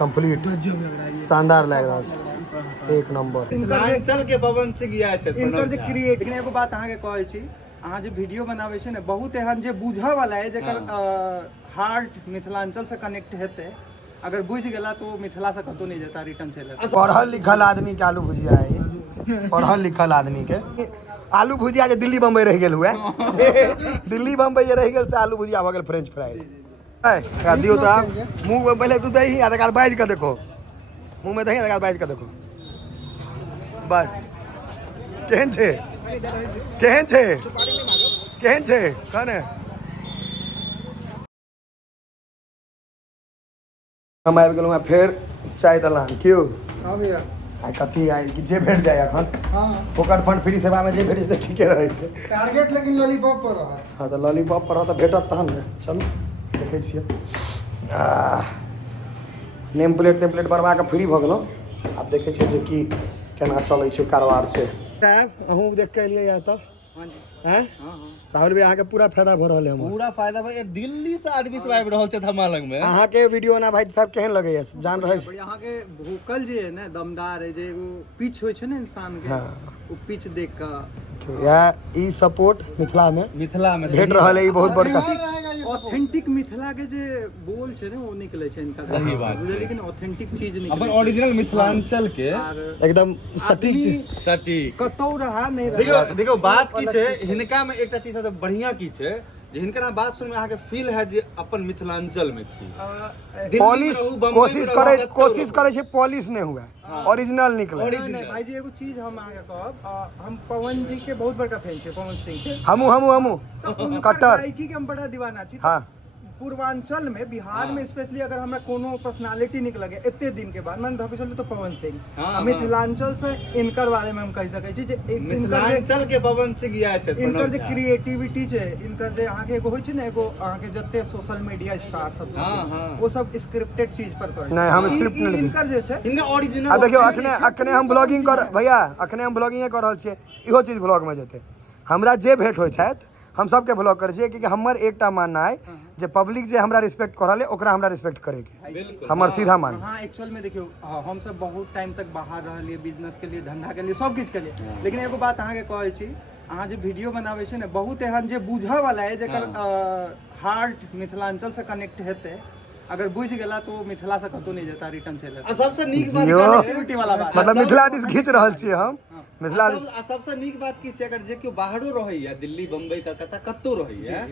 Complete शानदार लग रहा है, एक नंबर। मिथिलांचल के पवन सिंह या छै इनकर जे क्रिएट, लेकिन एगो बात अहाँ के कहै छी, अहाँ जे वीडियो बनाबै छै ने, बहुत एहन जे बुझऽ वाला है जेकर हार्ट मिथिलांचल से कनेक्ट हेतै, अगर बुझ गेला तो मिथिला से कतौ नहीं जेता, रिटर्न चले। पढ़ल लिखल आदमी के आलू भुजिया है, पढ़ल लिखल आदमी के आलू भुजिया जे दिल्ली बम्बई रह गेल हुए दिल्ली बम्बई जे रह गेल से आलू भुजिया भऽ गेल फ्रेंच फ्राइज। दियो तो आप मुँह में पहले तू दही आधा काल बाइज के देखो, मुँह में दही आधा काल बाइज के देखो, बस केहन छै, केहन छै, केहन छै, कौन है। हम आबि गेलहुँ हैं फेर चाय दलान। क्यों हां भैया, आइ कथी आइ कि जे भेट जाए एखन, ओकर फंड फ्री सेवा में जे भेटै से ठीके रहै छै। टारगेट लेकिन लॉलीपॉप पर रहा। हाँ तो लॉलीपॉप पर तो भेटत तहन ने। चलू देखै छियै, नेम प्लेट बनवा के फ्री भऽ गेलहुँ। आब देखै छियै जे की केना चलै छै कारोबार से। अहूँ देख के एलियै या तऽ हैं राहुल भाई, अहाँके पूरा फायदा भऽ रहल है, पूरा फायदा भाई। दिल्ली से आदमी सब आबि रहल छै हमरा लग में। अहाँके वीडियो ना भाई साहब केहन लगैया जान रहै छै। यहाँ के वोकल जे है ना, दमदार है, जे एगो पिच होइ छै ने इंसान के, वो पिच देख के या ई सपोर्ट मिथिला में भेट रहल है, ई बहुत बड़का ऑथेंटिक मिथिला के जे बोल छै ने, वो निकले छै इनका। सही बात छै, लेकिन ऑथेंटिक चीज निकले, अपन ओरिजिनल मिथिलांचल के एकदम सटीक कतौ रहा नहीं रहा। देखो बात की छै, हिनका में एकटा चीज सबसे बढ़िया की छै, जे हिनकर बात सुन में अहाँ के फील है जे अपन मिथिलांचल में छी। पॉलिश कोशिश करे छै, पॉलिश नहीं हुआ, ओरिजिनल निकले। नहीं भाई जी, एगो चीज हम आगे कहब, हम पवन जी के बहुत बड़का फैन छै, पवन सिंह के। हमू कट्टर गायकी के हम बड़ा दीवाना छी। हाँ, पूर्वांचल में, बिहार में स्पेशली अगर हमरा कोनो पर्सनालिटी निकल गए एते दिन के बाद, मन धके चलू तो पवन सिंह। मिथिलांचल से इनकर बारे में हम कह सकै छी जे एक मिथिलांचल के पवन सिंह या छै। इनकर जे क्रिएटिविटी छै, इनकर जे अहाँ के एगो होइ छै ने, एगो अहाँ के जते सोशल मीडिया स्टार सब छै, वो सब स्क्रिप्टेड चीज पर करै छै। नहीं हम स्क्रिप्ट नहीं, इनकर जे छै, इनका ओरिजिनल। आ देखियो अखने हम ब्लॉगिंग कर भैया, अखने हम ब्लॉगिंग कर रहल छियै, इहो चीज ब्लॉग में जेतै। हमरा जे भेट होइ छथि हम सबके ब्लॉग करै छियै, क्योंकि हमर एकटा मानना है जे पब्लिक जे हमरा रिस्पेक्ट कर रहल है, ओकरा हमरा रिस्पेक्ट करे के हमर सीधा मान। हाँ एक्चुअल में देखियो, हम सब बहुत टाइम तक बाहर रहलिए, बिजनेस के लिए, धंधा के लिए, सब किछ के लिए। लेकिन एगो बात अहाँ के कहै छी, अहाँ जे वीडियो बनाबै छै ने, बहुत एहन जे बुझऽ वाला है, जेकर हार्ट मिथिलांचल से कनेक्ट हेतै, अगर बुझ गेला तो मिथिला से कतौ नहीं जेता, रिटर्न चले। सबसे नीक बात कनेक्टिविटी वाला बात, मतलब मिथिला दिस घीच रहल छियै हम। मिथिला सबसे नीक बात की छै, अगर जे केओ बाहरो रहैया, दिल्ली बम्बई कलकत्ता कतौ रहैया,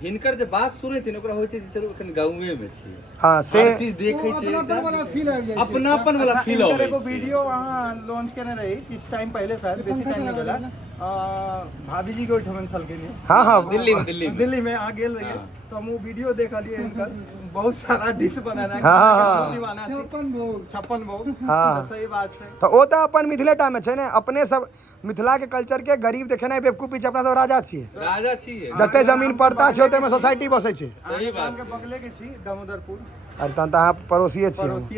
हिनकर जे बात सुनै छै ने, ओकरा होइ छै जे चलू एखन गाँवे में छी। हाँ से हर चीज देखै छै, अपनापन वाला फील आबै छै। एगो वीडियो अहाँ लॉन्च केने रही किछ टाइम पहले, शायद बेसी टाइम नहीं भेला, भाभी जी के ओठमन छलखिन। हाँ दिल्ली में आ गेल रहिए, तो हम वो वीडियो देखलिए, इनकर बहुत सारा डिश बनाना, 56 भोग। हाँ सही बात छै। तो ओ तो अपन मिथिलेटा में छै ने, अपने सब मिथिला के कल्चर के गरीब देखेनाइ बेवकूफी छै, अपना सब राजा छियै। जते जमीन पड़ता छै ओते में सोसाइटी बसै छै। सही बात के बगले के छी दामोदरपुर, अरे तहन तऽ अहाँ पड़ोसिए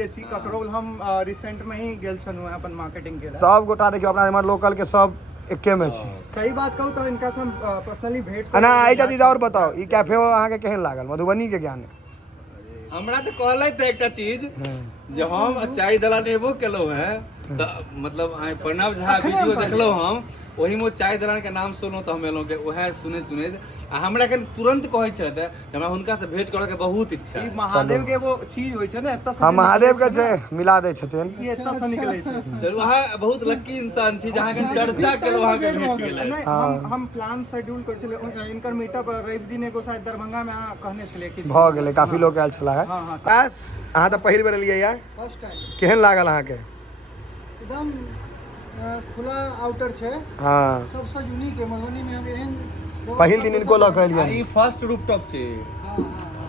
छी। ककरोल हम रिसेंट में ही गेल छलहुँ अपन मार्केटिंग के। सब गोटा देखियो अपना हमर लोकल के सब एके में छी। सही बात कहूँ तो इनका से हम पर्सनली भेंट। ना एकटा चीज और बताओ, ई कैफे अहाँ के केहन लागल, मधुबनी के ज्ञान? हमरा तो कहलथि एकटा चीज, जे हम चाय दलान एबो केलहुँ हैं, मतलब प्रणव झा वीडियो देखलहुँ हम, वही में चाय दलान के नाम सुनलहुँ, तो हम एलहुँ के वह सुनैत आ हमरा के तुरंत कहै छथि हमरा हुनका से भेंट करऽ के बहुत इच्छा है। महादेव के एगो चीज होइ छै ने, एतऽ से महादेव के जे मिला दै छथिन, ये एतऽ से निकलै छै। चलू अहाँ बहुत लकी इंसान छी, जहाँ के चर्चा केलहुँ, अहाँ के भेंट गेलै। हम प्लान शेड्यूल कर छले, इनकर मीटअप रवि दिन एगो शायद दरभंगा में अहाँ कहने छलिए कि भ गेलै, काफी लोग आयल छला है। बस अहाँ तऽ पहिल बेर एलियै या, फर्स्ट टाइम। केहन लागल अहाँ के? एकदम खुला आउटर छै। हाँ सबसे यूनिक है मधुबनी में, हम एहन पहिल दिन इनको लऽ के एलियै। ई फर्स्ट रूफटॉप छै।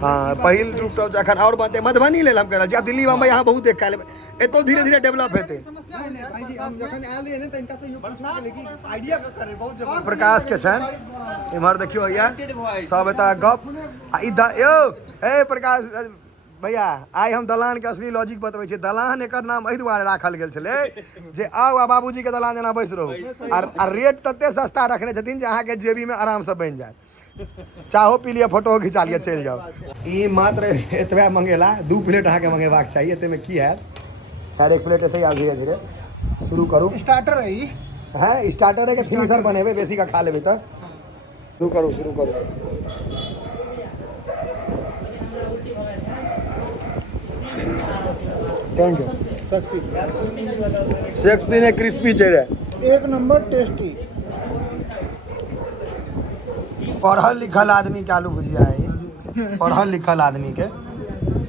हाँ पहिल रूफटॉप एखन और बनतै, मधुबनी लेल हम कह रहल छी। दिल्ली बम्बई यहाँ बहुत देख लेबै, एतो धीरे धीरे डेवलप हेतै। भाई जी हम जखन आयल है ने, त इनका तो यो पूछे के लेकिन आइडिया का करे बहुत जबरदस्त प्रकाश के छन, इम्हर देखियो या सब एता गप आ यो ए प्रकाश भैया, आइ हम दलान के असली लॉजिक बतबै छी। दलान एकर नाम एहि दुआरे राखल गेल छलै जे आउ आ बाबूजी के दलान जेना बैस रहू, आ रेट तते सस्ता रखने छथिन जे अहाँ के जेबी में आराम से बनि जायत। चाहो पी लिया फोटो खिंचा लिया चल जाओ। ये मात्र एतबे मंगेला 2 प्लेट अहाँ के मंगेबाक चाहिए एते में की है यार 1 प्लेट एते धीरे धीरे शुरू करू। स्टार्टर है ई है स्टार्टर है के फिनिशर बनेबे बेसी का खा लेबे त शुरू करू। Thank you. सेक्सी ने क्रिस्पी चेहरे एक नंबर टेस्टी। पढ़ल लिखल आदमी के आलू भुजिया है ये। पढ़ल लिखल आदमी के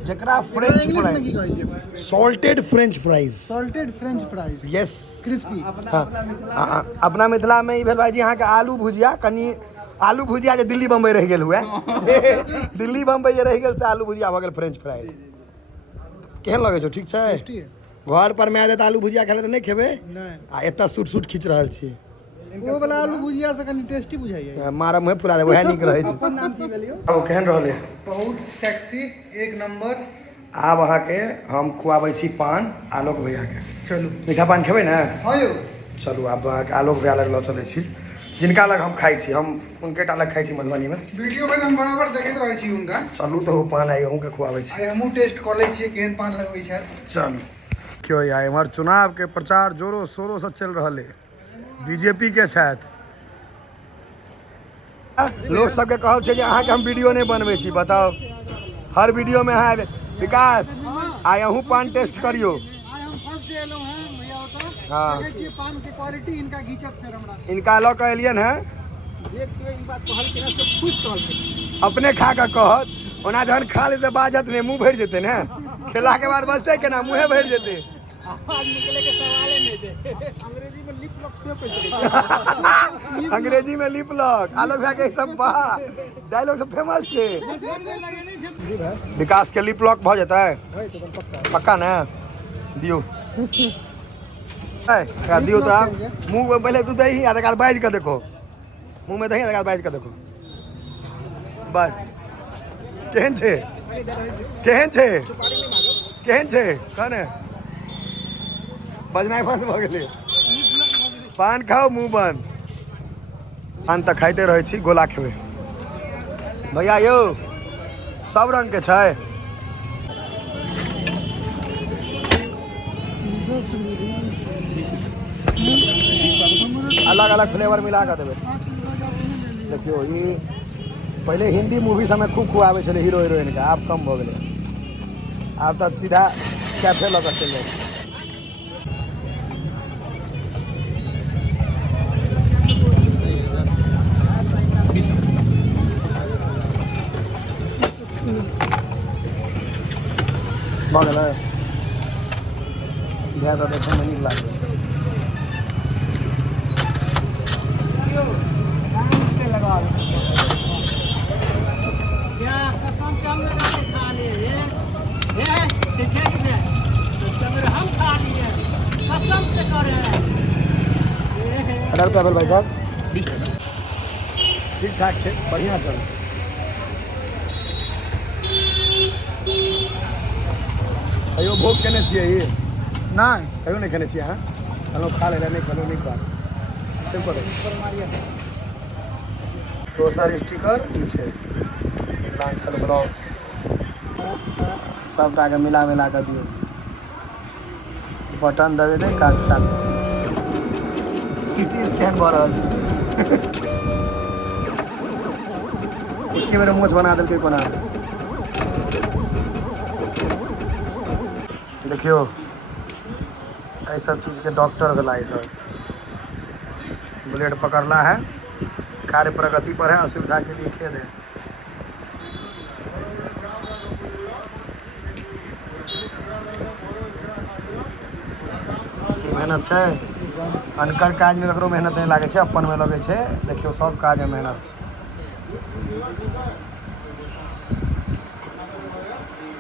जकरा French fries salted French fries salted French fries yes crispy. अपना मिथिला में ई भेल भाई जी अहाँ के आलू भुजिया कनी आलू भुजिया जे दिल्ली बम्बई रह गेल हुए दिल्ली बम्बई जे रह गेल से आलू भुजिया भऽ गेल फ्रेंच फ्राइज। केहन लगे छौ ठीक छै? घर पर में आ जाए आलू भुजिया खेले तो नहीं खेबे आ एत सूट खींच रहल छी वो वाला आलू भुजिया से कनी टेस्टी बुझाइए। मारा मुँह फुला दे वह नीक रहे छै। अपन नाम की भेलियो? ओ केहन रहले? बहुत सेक्सी एक नंबर। आब अहाँ के हम खुआबै छी पान आलोक भैया के। चलू मीठा पान खेबै ना? हाँ यौ चलू आब अहाँ के आलोक भैया लग लऽ चलै छी जिनका लग हम खाइ छी। हम उनके टा लग खाइ छी मधुबनी में। वीडियो में हम बराबर देखैत रहै छी उनका। चलू तो पान आई अहूँ के खुआबै छी। आइ हमहूँ टेस्ट कऽ लै छियै केहन पान लगबै छथि। चलू क्यों यार इम्हर चुनाव के प्रचार जोरों शोरों से चल रहा है बीजेपी के साथ। लोग सबके कहब छै जे अहाँ के हम वीडियो नहीं बनबै छी बताओ हर वीडियो में है विकास आइ अहूँ पान टेस्ट करियो। आइ हम फर्स्ट डे एलहुँ हैं भैया ओतऽ। हाँ। देखै छियै पान के क्वालिटी इनका घिचत फेर हमरा। इनका लऽ के एलियन है देख के ई बात कहल के से खुश कहल। अपने खा के कहत ओना जहन खा लेते बाजत नहीं मुँह भरि जेते ना खेला के बाद बचते केना मुँहे भरि जेते। आवाज निकले के सवाले नहीं थे। अंग्रेजी में लिप लॉक से पैसे। अंग्रेजी में लिप लॉक आलोक भैया के सब बा डायलॉग सब फेमस छे। विकास के लिप लॉक भ जेतै पक्का ना दियो दियो तो आप मुंह में पहले तू दही आ तकर बाज के देखो मुंह में दही तकर बाज के देखो बस केहन छे केहन छे केहन छे कने बजनाइ बंद भ गेलै। पान खाओ मुंह बंद। पान तऽ खाइते रहै छी गोला खेबै भैया यौ सब रंग के छै। अलग अलग फ्लेवर मिला के देबै। देखियो ई पहले हिंदी मूवी सब में खूब खुआबै छलै हीरो हीरोइन के आब कम भ गेलै। आब तऽ सीधा कैफे लऽ कऽ चलि जाइ छै। भऽ गेलै इएह तऽ देखैमे नीक लागै छै। कटा रुपया भेल भाई साहब? ठीक ठाक छै बढ़िया चल। कहियो भोग केने छियै ई? नहीं कहियो नहीं खेने छियै अहाँ? कहलहुँ खा ले नहीं कहलहुँ नीक बात सिंपल दोसर स्टिकर ई छै मिथिलांचल ब्लॉग्स सबटा के मिला के दियौ बटन दबे दे काज चालू सिटी स्कैन भऽ रहल छै। एके बेर मोछ बना देलकै कोना। देखियो ये सब चीज़ के डॉक्टर वाला ये सब ब्लेड पकड़ना है कार्य प्रगति पर है असुविधा के लिए खेद है। मेहनत है अनकर काज में ककरो मेहनत नहीं लागे छै अपन में लगे छै। देखियो सब काज में मेहनत छै।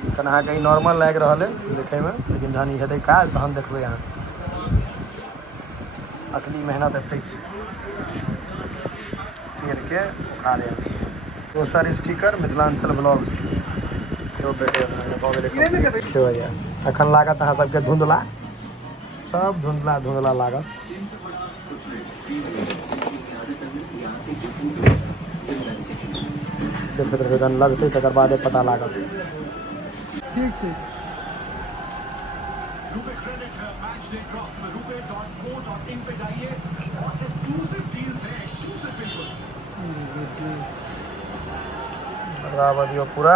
तहन अहाँके ई नॉर्मल लागि रहल है देखे में लेकिन जहन ई हेतै काज तहन देखबै अहाँ असली मेहनत एतै छै शेर के उखाड़े। दोसर स्टिकर मिथिलांचल ब्लॉग्स के अखन लागत अहाँ सबके धुंधला सब धुंधला लागत। देखते रहे गन लगते तकर बाद पता लागत। ठीक छै। लगा दियो पूरा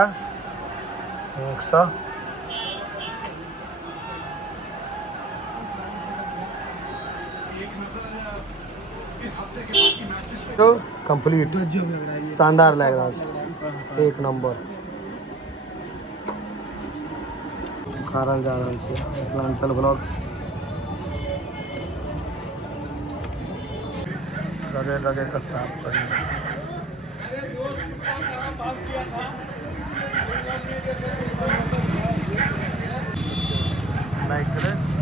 100 तो कंप्लीट गजब लग रहा है ये। शानदार लग रहा है, एक नंबर। कारण जा रहल छै मिथिलांचल ब्लॉग्स। रगड़ रगड़ के साफ करी। लाइक करें।